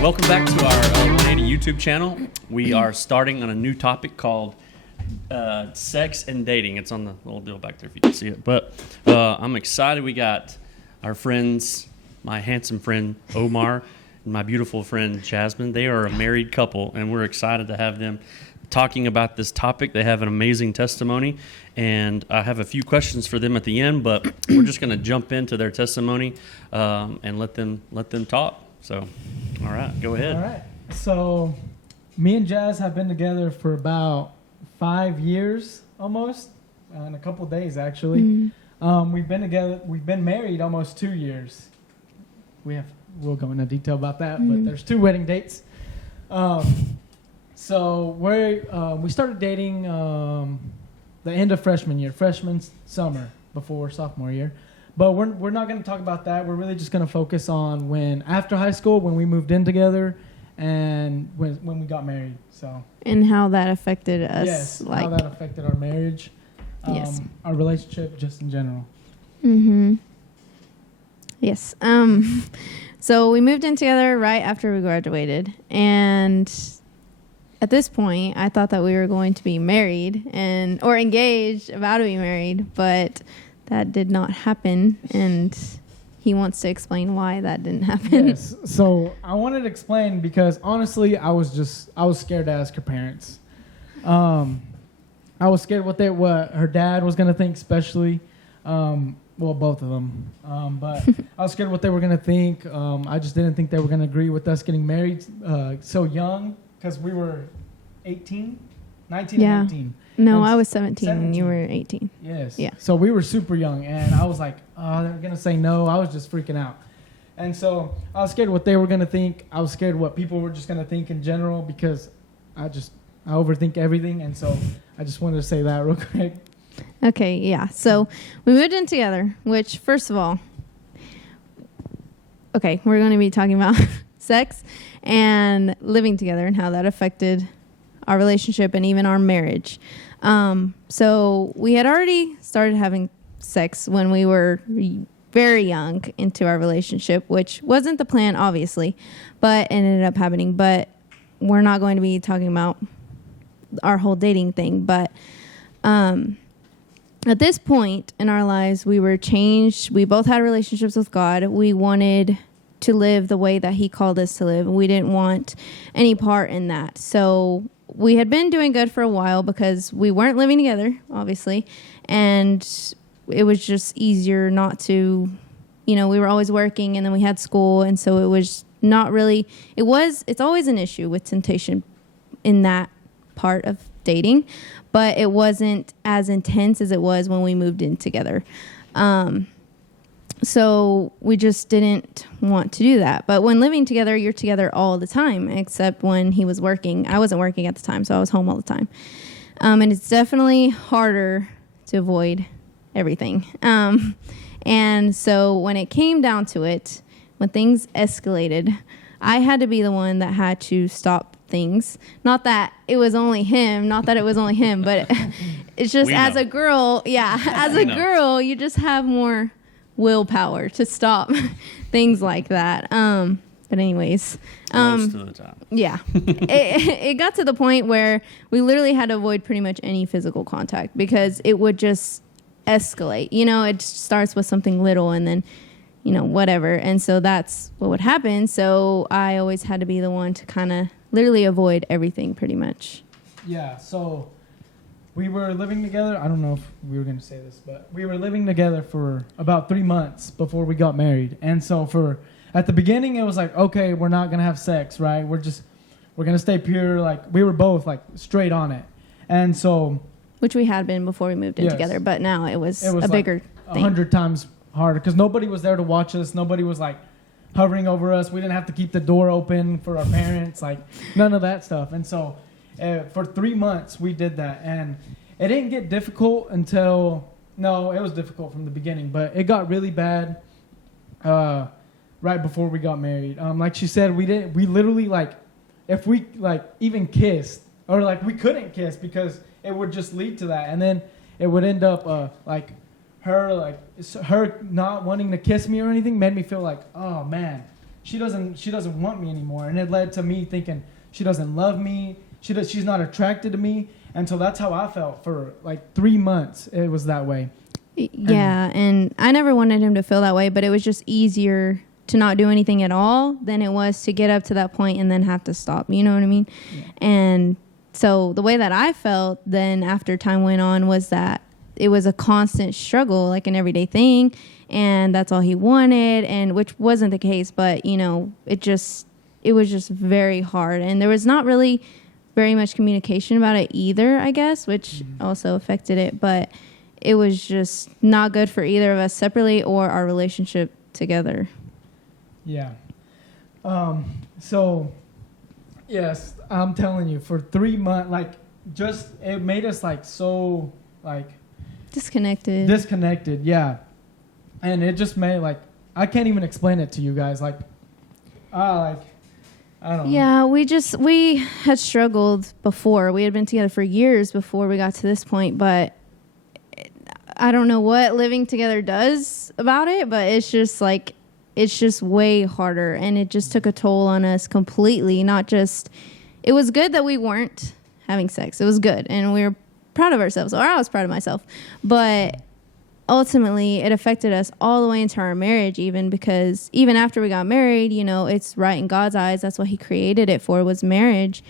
Welcome back to our 180 YouTube channel. We are starting on a new topic called sex and dating. It's on the little deal back there if you can see it. But I'm excited. We got our friends, my handsome friend Omar and my beautiful friend Jasmine. They are a married couple, and we're excited to have them talking about this topic. They have an amazing testimony, and I have a few questions for them at the end, but we're just going to jump into their testimony and let them talk. So, all right, go ahead. All right. So, me and Jazz have been together for about 5 years, almost, in a couple of days actually. Mm-hmm. We've been together. We've been married almost 2 years. We'll go into detail about that, but there's 2 wedding dates. So we started dating the end of freshman summer before sophomore year. But we're not going to talk about that. We're really just going to focus on after high school, when we moved in together, and when we got married. So and how that affected us. Yes, how that affected our marriage, yes, our relationship, just in general. Mm-hmm. Yes. So we moved in together right after we graduated, and at this point, I thought that we were going to be married or engaged, about to be married, but that did not happen, and he wants to explain why that didn't happen. Yes. So I wanted to explain because honestly, I was scared to ask her parents. I was scared what her dad was gonna think, especially. Well, both of them. But I was scared what they were gonna think. I just didn't think they were gonna agree with us getting married so young, because we were 19 and 18. No, I was 17 and you were 18. Yes. Yeah. So we were super young, and I was like, oh, they're going to say no. I was just freaking out. And so I was scared what they were going to think. I was scared what people were just going to think in general, because I overthink everything. And so I just wanted to say that real quick. Okay, yeah. So we moved in together, which, first of all, okay, we're going to be talking about sex and living together and how that affected our relationship and even our marriage. So we had already started having sex when we were very young into our relationship, which wasn't the plan, obviously, but it ended up happening. But we're not going to be talking about our whole dating thing. But at this point in our lives, we were changed. We both had relationships with God. We wanted to live the way that He called us to live. We didn't want any part in that. So we had been doing good for a while because we weren't living together, obviously, and it was just easier not to, we were always working, and then we had school, and so it was not really, it's always an issue with temptation in that part of dating, but it wasn't as intense as it was when we moved in together. So we just didn't want to do that. But when living together, you're together all the time, except when he was working. I wasn't working at the time, so I was home all the time. And it's definitely harder to avoid everything. And so when it came down to it, when things escalated, I had to be the one that had to stop things. Not that it was only him, but it's just as a girl, girl, you just have more willpower to stop things like that. But anyways, most of the time. Yeah, it got to the point where we literally had to avoid pretty much any physical contact because it would just escalate. It starts with something little and then, whatever. And so that's what would happen. So I always had to be the one to kind of literally avoid everything pretty much. Yeah. So we were living together. I don't know if we were going to say this, but we were living together for about 3 months before we got married. And so at the beginning, it was like, okay, we're not going to have sex, right? We're going to stay pure. Like, we were both like straight on it. And so, which we had been before we moved in together, but now it was a like bigger thing. 100 times harder because nobody was there to watch us. Nobody was like hovering over us. We didn't have to keep the door open for our parents, like none of that stuff. And so for 3 months, we did that. And it didn't get difficult it was difficult from the beginning, but it got really bad right before we got married. Like she said, we literally, like, if we, like, even kissed, or, like, we couldn't kiss because it would just lead to that. And then it would end up, her not wanting to kiss me or anything made me feel like, oh, man, she doesn't want me anymore, and it led to me thinking she doesn't love me, she's not attracted to me, and so that's how I felt for like 3 months. It was that way. Yeah, and I never wanted him to feel that way, but it was just easier to not do anything at all than it was to get up to that point and then have to stop. You know what I mean? Yeah. And so the way that I felt then after time went on was that it was a constant struggle, like an everyday thing, and that's all he wanted, and which wasn't the case, but you know, it was just very hard, and there was not really very much communication about it either, I guess, which also affected it, but it was just not good for either of us separately or our relationship together. Yeah. So, yes, I'm telling you, for 3 months, like, just, it made us, like, so, like... Disconnected, yeah. And it just made, like, I can't even explain it to you guys. Like, I don't know. Yeah, we had struggled before. We had been together for years before we got to this point, but I don't know what living together does about it, but it's just way harder, and it just took a toll on us completely. Not just, it was good that we weren't having sex. It was good, and we were proud of ourselves, or I was proud of myself, but ultimately it affected us all the way into our marriage, even because even after we got married, you know, it's right in God's eyes. That's what he created it for, was marriage.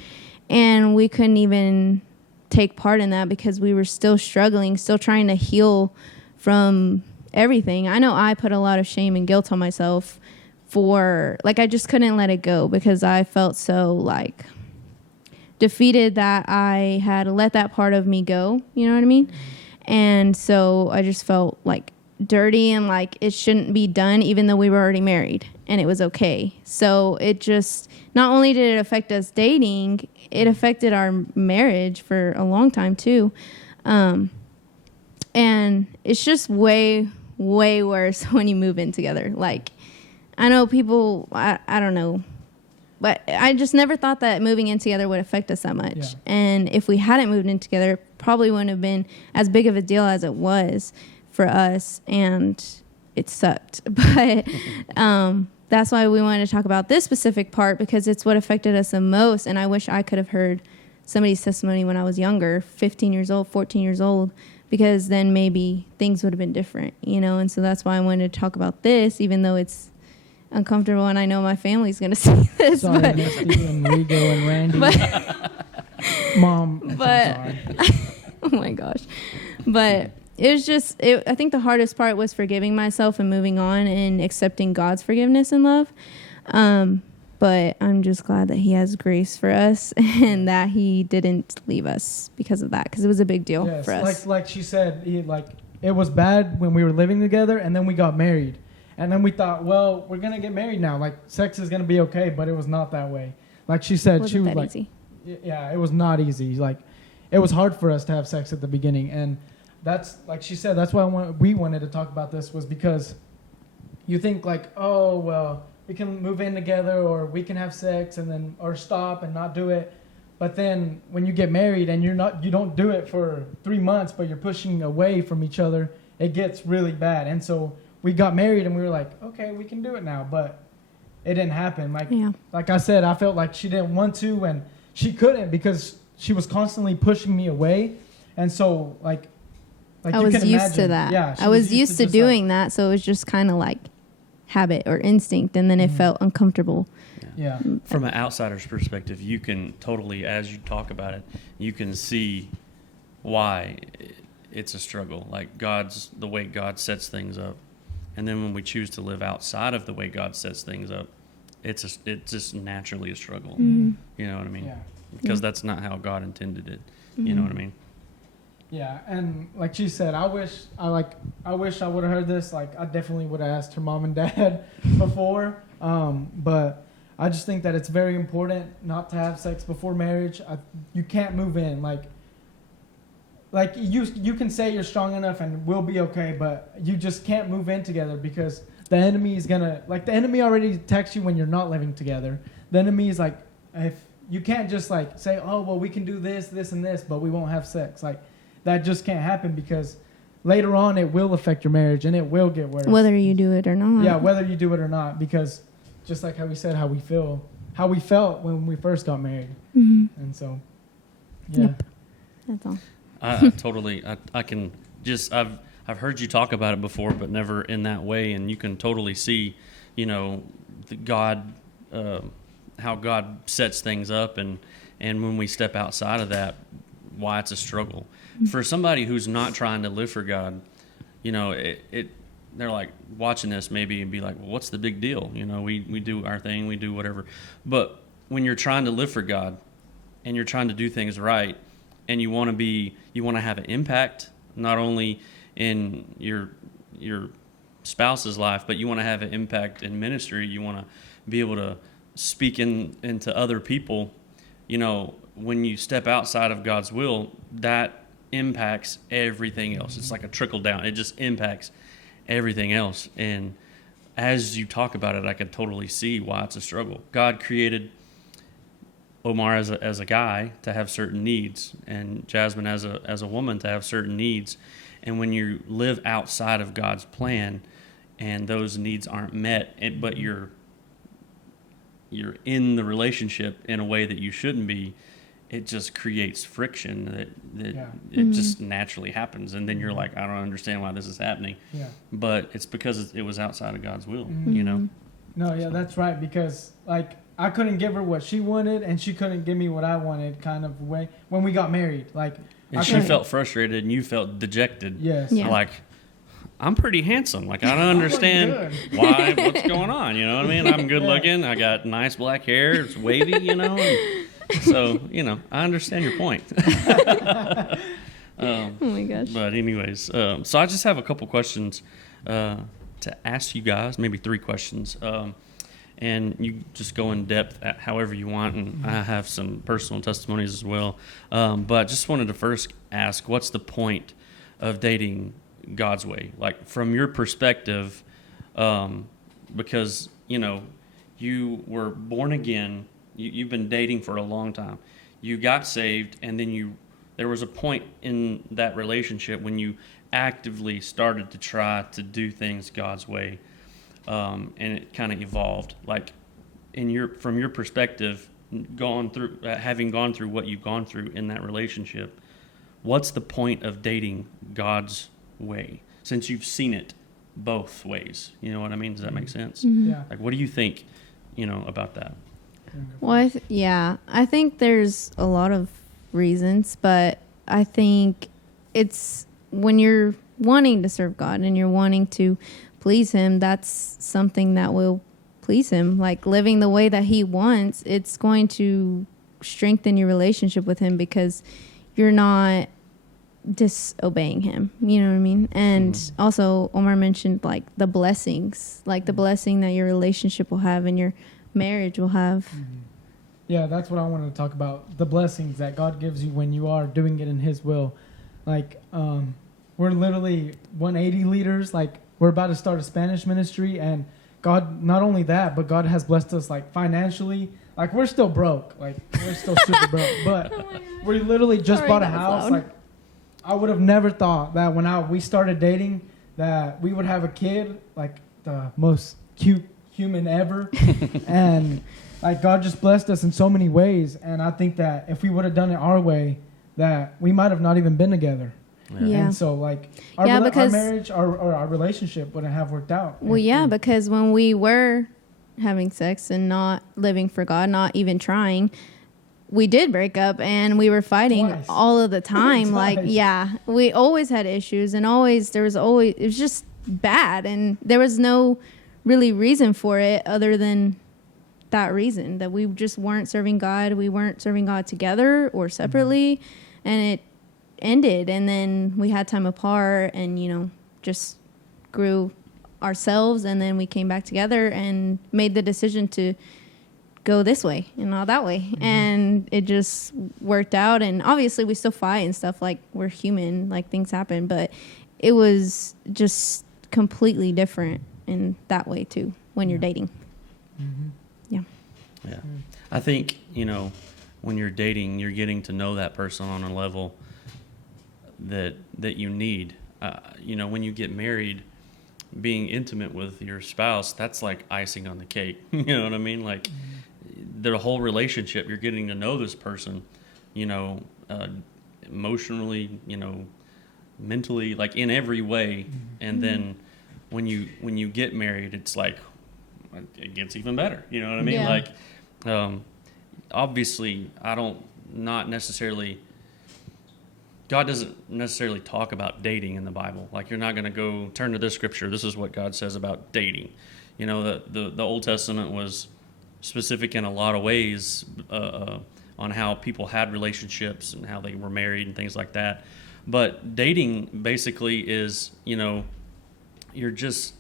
And we couldn't even take part in that because we were still struggling, still trying to heal from everything. I know I put a lot of shame and guilt on myself for, like, I just couldn't let it go because I felt so, like, defeated that I had let that part of me go. You know what I mean? And so I just felt, like, dirty and like it shouldn't be done, even though we were already married and it was okay. So it just, not only did it affect us dating, it affected our marriage for a long time too. And it's just way, way worse when you move in together. Like, I know people, I don't know, but I just never thought that moving in together would affect us that much. Yeah. And if we hadn't moved in together, it probably wouldn't have been as big of a deal as it was for us. And it sucked. But that's why we wanted to talk about this specific part, because it's what affected us the most. And I wish I could have heard somebody's testimony when I was younger, 15 years old, 14 years old, because then maybe things would have been different, you know? And so that's why I wanted to talk about this, even though it's uncomfortable, and I know my family's going to see this. Sorry, but Misty and Rigo and Randy. Mom, but I'm sorry. oh my gosh. But it was just, I think the hardest part was forgiving myself and moving on and accepting God's forgiveness and love. But I'm just glad that he has grace for us and that he didn't leave us because of that, because it was a big deal for us. Like she said, it was bad when we were living together, and then we got married. And then we thought, well, we're going to get married now. Like, sex is going to be okay, but it was not that way. Like she said, she was like, easy. Yeah, it was not easy. Like, it was hard for us to have sex at the beginning. And that's, like she said, that's why we wanted to talk about this, was because you think like, oh, well, we can move in together, or we can have sex and then, or stop and not do it. But then when you get married and you don't do it for 3 months, but you're pushing away from each other, it gets really bad. And so we got married and we were like, okay, we can do it now. But it didn't happen. Like I said, I felt like she didn't want to, and she couldn't, because she was constantly pushing me away. And so like I was used to that. Yeah, I was used to doing that. So it was just kind of like habit or instinct. And then it felt uncomfortable. Yeah. From an outsider's perspective, you can totally, as you talk about it, you can see why it's a struggle. Like the way God sets things up. And then when we choose to live outside of the way God sets things up, it's just naturally a struggle. Mm-hmm. You know what I mean? Yeah. Because that's not how God intended it. You know what I mean? Yeah, and like she said, I wish I would have heard this. Like, I definitely would have asked her mom and dad before. But I just think that it's very important not to have sex before marriage. You can't move in. Like you can say you're strong enough and we'll be okay, but you just can't move in together, because the enemy is gonna, like, the enemy already attacks you when you're not living together. The enemy is like, if you can't just like say, oh well, we can do this, this, and this, but we won't have sex. Like, that just can't happen, because later on it will affect your marriage and it will get worse. Whether you do it or not. Yeah, whether you do it or not, because just like how we said how we felt when we first got married, Mm-hmm. and so yeah. Yep. That's all. I totally, I can just, I've heard you talk about it before, but never in that way. And you can totally see, you know, how God sets things up, and when we step outside of that, why it's a struggle. For somebody who's not trying to live for God, you know, they're like watching this maybe and be like, well, what's the big deal? You know, we do our thing, we do whatever. But when you're trying to live for God and you're trying to do things right, and you want to have an impact, not only in your spouse's life, but you want to have an impact in ministry. You want to be able to speak into other people. You know, when you step outside of God's will, that impacts everything else. It's like a trickle down. It just impacts everything else. And as you talk about it, I can totally see why it's a struggle. God created Omar as a guy to have certain needs, and Jasmine as a woman to have certain needs. And when you live outside of God's plan and those needs aren't met, but you're in the relationship in a way that you shouldn't be, it just creates friction that it just naturally happens. And then you're like, I don't understand why this is happening. Yeah. But it's because it was outside of God's will, Mhm. you know? No, yeah, that's right. Because like I couldn't give her what she wanted, and she couldn't give me what I wanted, kind of way when we got married. Like, And she felt frustrated and you felt dejected. Yes. Yeah. Like, I'm pretty handsome. Like, I don't understand what's going on. You know what I mean? I'm good looking. I got nice black hair. It's wavy, you know? And so, you know, I understand your point. Oh my gosh. But anyways, so I just have a couple questions to ask you guys, maybe 3 questions. And you just go in depth at however you want, and I have some personal testimonies as well. But just wanted to first ask, what's the point of dating God's way? Like, from your perspective, because, you know, you were born again, you've been dating for a long time. You got saved, and then there was a point in that relationship when you actively started to try to do things God's way. And it kind of evolved. Like, from your perspective, having gone through what you've gone through in that relationship, what's the point of dating God's way, since you've seen it both ways? You know what I mean? Does that make sense? Mm-hmm. Yeah. Like, what do you think, you know, about that? Well, I think there's a lot of reasons, but I think it's when you're wanting to serve God and you're wanting to please Him, that's something that will please Him. Like, living the way that He wants, it's going to strengthen your relationship with Him because you're not disobeying Him. You know what I mean? And also, Omar mentioned like the blessings, like the blessing that your relationship will have and your marriage will have. Yeah, that's what I wanted to talk about. The blessings that God gives you when you are doing it in His will. Like, we're literally 180 leaders. Like, we're about to start a Spanish ministry, and God, not only that, but God has blessed us like financially. Like, we're still broke. Like, we're still super broke. But we literally just Sorry, bought a that was house. loud. Like, I would have never thought that when we started dating that we would have a kid, like the most cute human ever. And like, God just blessed us in so many ways. And I think that if we would have done it our way, that we might have not even been together. Yeah. And so like our marriage, our relationship wouldn't have worked out. Well, yeah, because when we were having sex and not living for God, not even trying, we did break up and we were fighting Twice. all of the time. Like, Twice. yeah, we always had issues, and it was just bad, and there was no really reason for it other than that reason, that we just weren't serving God. We weren't serving God together or separately, and it ended. And then we had time apart and, you know, just grew ourselves, and then we came back together and made the decision to go this way and not that way. And it just worked out. And obviously we still fight and stuff, like, we're human, like, things happen, but it was just completely different in that way too when you're dating. Yeah. I think, you know, when you're dating, you're getting to know that person on a level that you need. You know, when you get married, being intimate with your spouse, that's like icing on the cake. You know what I mean? Like the whole relationship, you're getting to know this person, you know, emotionally, you know, mentally, like in every way. And then when you get married, it's like it gets even better. You know what I mean? Yeah. Like obviously, not necessarily. God doesn't necessarily talk about dating in the Bible. Like you're not going to go turn to this scripture. This is what God says about dating. You know, the Old Testament was specific in a lot of ways on how people had relationships and how they were married and things like that. But dating basically is, you know, you're just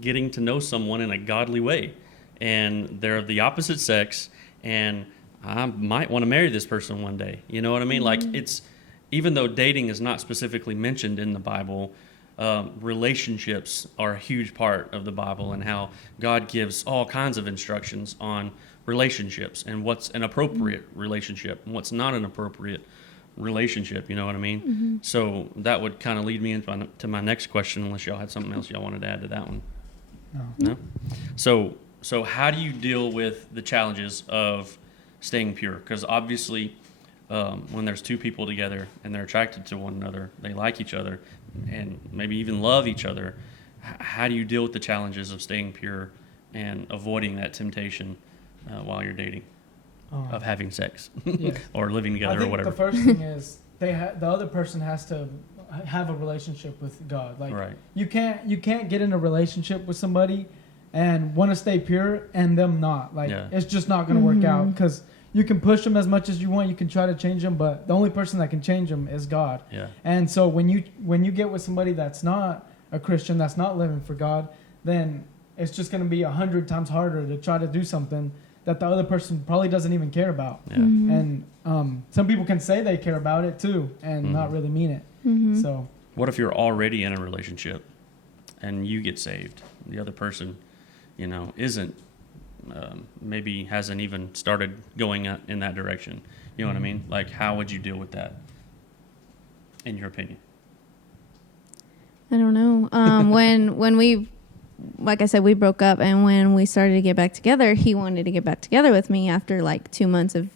getting to know someone in a godly way, and they're of the opposite sex, and I might want to marry this person one day. You know what I mean? Like it's. Even though dating is not specifically mentioned in the Bible, relationships are a huge part of the Bible, and how God gives all kinds of instructions on relationships and what's an appropriate relationship and what's not an appropriate relationship. You know what I mean? So that would kind of lead me into my next question, unless y'all had something else y'all wanted to add to that one. No? So how do you deal with the challenges of staying pure? Because obviously, when there's two people together and they're attracted to one another, they like each other and maybe even love each other, how do you deal with the challenges of staying pure and avoiding that temptation while you're dating of having sex Yes. or living I together think or whatever? the first thing is the other person has to have a relationship with God. Like Right. you can't get in a relationship with somebody and want to stay pure and them not. Like it's just not going to work out, because you can push them as much as you want. You can try to change them, but the only person that can change them is God. Yeah. And so when you get with somebody that's not a Christian, that's not living for God, then it's just going to be 100 times harder to try to do something that the other person probably doesn't even care about. Yeah. And some people can say they care about it too and not really mean it. So What if you're already in a relationship and you get saved? The other person, you know, isn't. Maybe hasn't even started going in that direction. You know what I mean? Like, how would you deal with that, in your opinion? I don't know. When we, like I said, we broke up, and when we started to get back together, he wanted to get back together with me after like 2 months of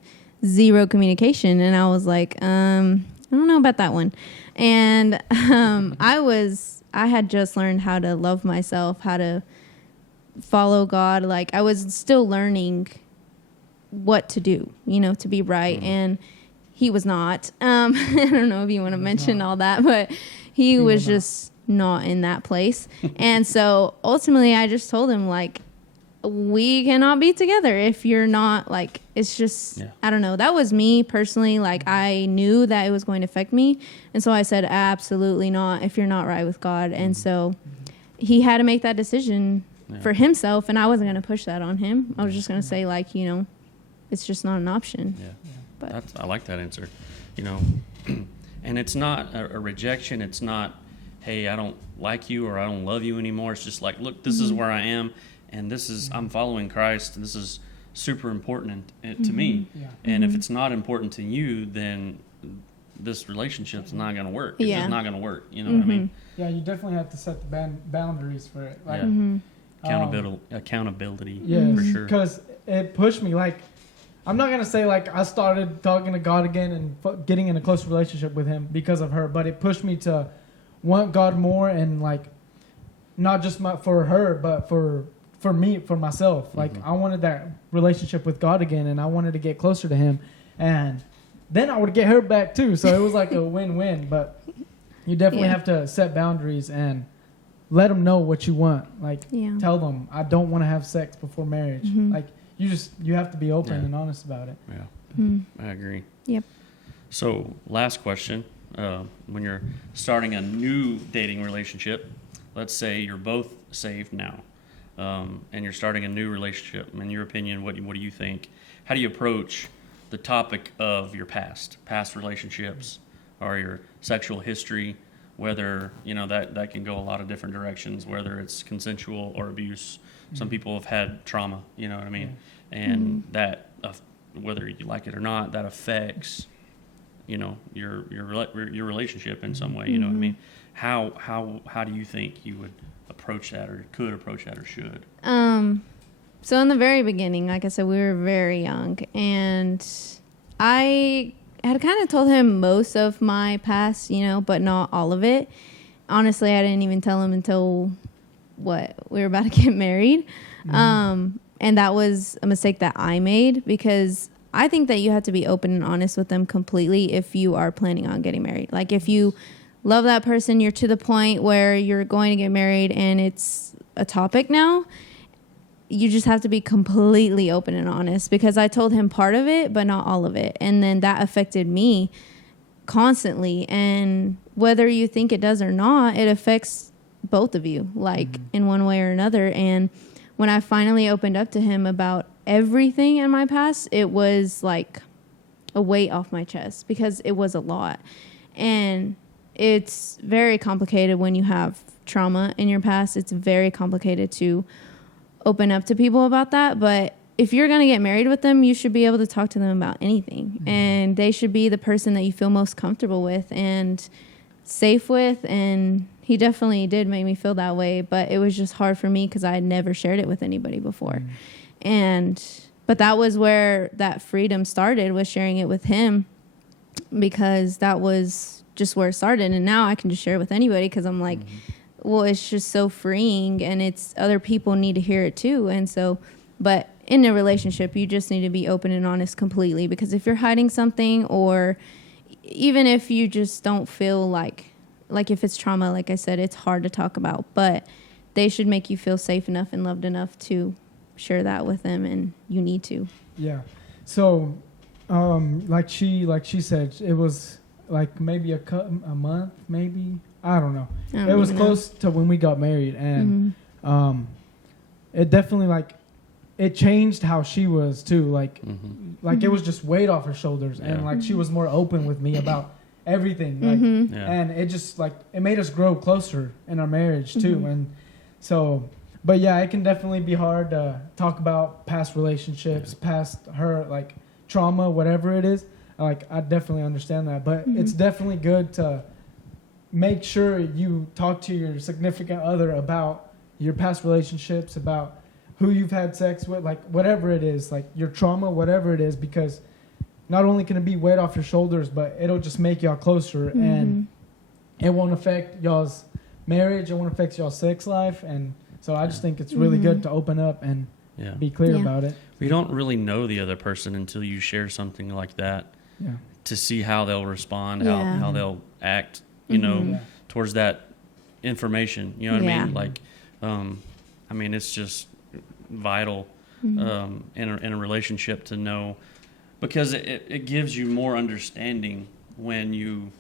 zero communication, and I was like, I don't know about that one. And I had just learned how to love myself, how to follow God. Like I was still learning what to do, you know, to be right. And he was not. I don't know if you want to mention all that, but he was just not in that place. And so ultimately I just told him, like, we cannot be together if you're not, like, it's just, I don't know. That was me personally. Like I knew that it was going to affect me. And so I said, absolutely not if you're not right with God. And so he had to make that decision for himself, and I wasn't going to push that on him. I was just going to say, like, you know, it's just not an option. But I like that answer. You know, and it's not a rejection. It's not, hey, I don't like you or I don't love you anymore. It's just like, look, this is where I am, and this is I'm following Christ. This is super important to me. And if it's not important to you, then this relationship's not going to work. It's just not going to work. You know what I mean? yeah, you definitely have to set the boundaries for it. Like, Accountability, yes, for sure. because it pushed me. Like, I'm not gonna say like I started talking to God again and getting in a close relationship with Him because of her, but it pushed me to want God more, and like not just for her, but for me, for myself. Like I wanted that relationship with God again, and I wanted to get closer to Him, and then I would get her back too. So it was like a win-win. But you definitely have to set boundaries and let them know what you want. Like tell them, I don't want to have sex before marriage. Like you have to be open and honest about it. I agree. Yep. So last question, when you're starting a new dating relationship, let's say you're both saved now, and you're starting a new relationship. In your opinion, what do you think? How do you approach the topic of your past relationships or your sexual history? Whether, you know, that can go a lot of different directions, whether it's consensual or abuse. Some people have had trauma, you know what I mean? And that, whether you like it or not, that affects, you know, your relationship in some way, you know what I mean? how do you think you would approach that, or could approach that, or should? So in the very beginning, like I said, we were very young, and I had kind of told him most of my past, but not all of it. Honestly, I didn't even tell him until we were about to get married. And that was a mistake that I made, because I think that you have to be open and honest with them completely if you are planning on getting married. Like, if you love that person, you're to the point where you're going to get married and it's a topic now, you just have to be completely open and honest, because I told him part of it, but not all of it. And then that affected me constantly. And whether you think it does or not, it affects both of you, like in one way or another. And when I finally opened up to him about everything in my past, it was like a weight off my chest, because it was a lot. And it's very complicated when you have trauma in your past. It's very complicated to open up to people about that. But if you're going to get married with them, you should be able to talk to them about anything. And they should be the person that you feel most comfortable with and safe with. And he definitely did make me feel that way, but it was just hard for me because I had never shared it with anybody before. But that was where that freedom started, was sharing it with him, because that was just where it started. And now I can just share it with anybody, because I'm like, well, it's just so freeing, and it's other people need to hear it too. And so, but in a relationship, you just need to be open and honest completely, because if you're hiding something, or even if you just don't feel like if it's trauma, like I said, it's hard to talk about, but they should make you feel safe enough and loved enough to share that with them, and you need to. Yeah. So, like she said, it was like maybe a month, maybe, I don't know. It was close to when we got married, and it definitely it changed how she was too. It was just weight off her shoulders, and she was more open with me about everything. And it just it made us grow closer in our marriage too. And so, but yeah, it can definitely be hard to talk about past relationships, past her trauma, whatever it is. I definitely understand that, but it's definitely good to make sure you talk to your significant other about your past relationships, about who you've had sex with, whatever it is, your trauma, whatever it is, because not only can it be weight off your shoulders, but it'll just make y'all closer, and it won't affect y'all's marriage, it won't affect y'all's sex life. And so I just think it's really good to open up and be clear about it. You don't really know the other person until you share something like that to see how they'll respond, how they'll act, towards that information. You know what I mean? It's just vital in a relationship to know, because it gives you more understanding when you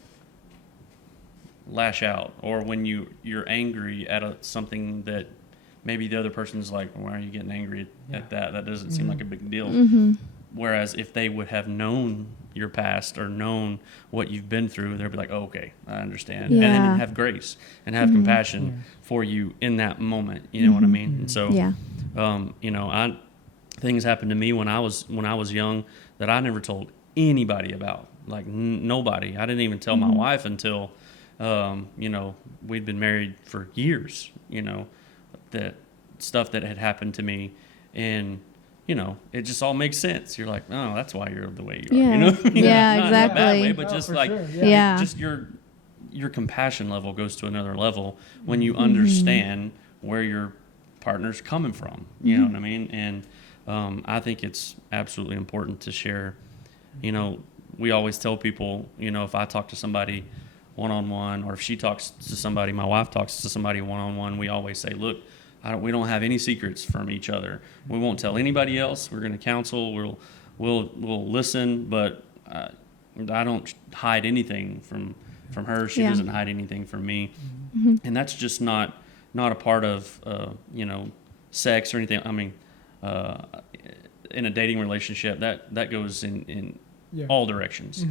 lash out, or when you're angry at something that maybe the other person's like, why are you getting angry at that? That doesn't seem like a big deal. Whereas if they would have known your past or known what you've been through, they'll be like, oh, okay, I understand. And then have grace and have compassion for you in that moment. You know what I mean? And so, things happened to me when I was young that I never told anybody about, nobody. I didn't even tell my wife until, we'd been married for years, that stuff that had happened to me. And, it just all makes sense. You're like, oh, that's why you're the way you are. You know what I mean? Yeah, not exactly. in a bad way, but just sure. just your compassion level goes to another level when you understand where your partner's coming from. You know what I mean? And I think it's absolutely important to share. We always tell people, if I talk to somebody one-on-one, or if she talks to somebody, my wife talks to somebody one-on-one, we always say, look, we don't have any secrets from each other. We won't tell anybody else. We're going to counsel. We'll listen, but I don't hide anything from her. She doesn't hide anything from me. And that's just not a part of sex or anything. I mean, in a dating relationship, that goes in all directions.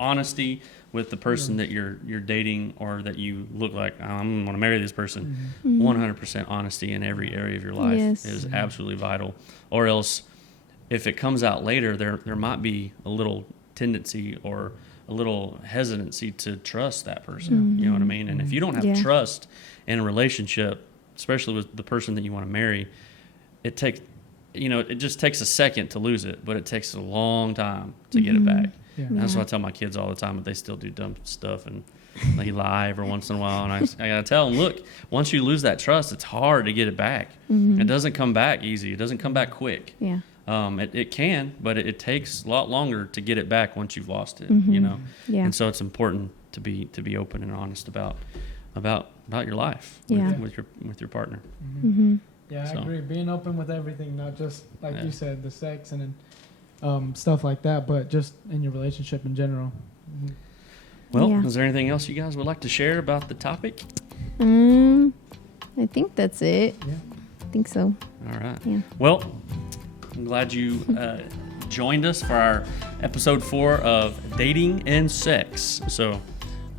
Honesty with the person that you're dating, or that you look like, I'm going to marry this person. 100% honesty in every area of your life is absolutely vital. Or else, if it comes out later, there might be a little tendency or a little hesitancy to trust that person. You know what I mean? And if you don't have Yeah. trust in a relationship, especially with the person that you want to marry, it takes, it just takes a second to lose it, but it takes a long time to get it back. Yeah. And that's Yeah. what I tell my kids all the time, but they still do dumb stuff and they lie every once in a while. And I gotta tell them, look, once you lose that trust, it's hard to get it back. It doesn't come back easy. It doesn't come back quick. Yeah. It can, but it takes a lot longer to get it back once you've lost it. Yeah. And so it's important to be open and honest about your life Yeah. with your partner. Yeah, I So. agree. Being open with everything, not just like Yeah. you said, the sex and stuff like that, but just in your relationship in general. Well, Yeah. is there anything else you guys would like to share about the topic? I think that's it. Yeah. I think so. All right. Yeah. Well, I'm glad you joined us for our episode 4 of Dating and Sex. So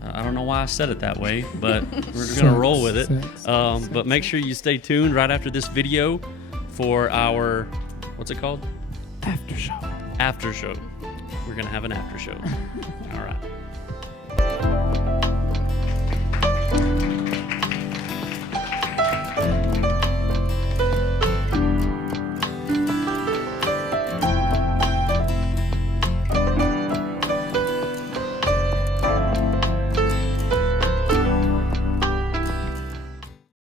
I don't know why I said it that way, but we're going to roll with it. Sex. But make sure you stay tuned right after this video for our, what's it called? After show. After show. We're going to have an after show. All right.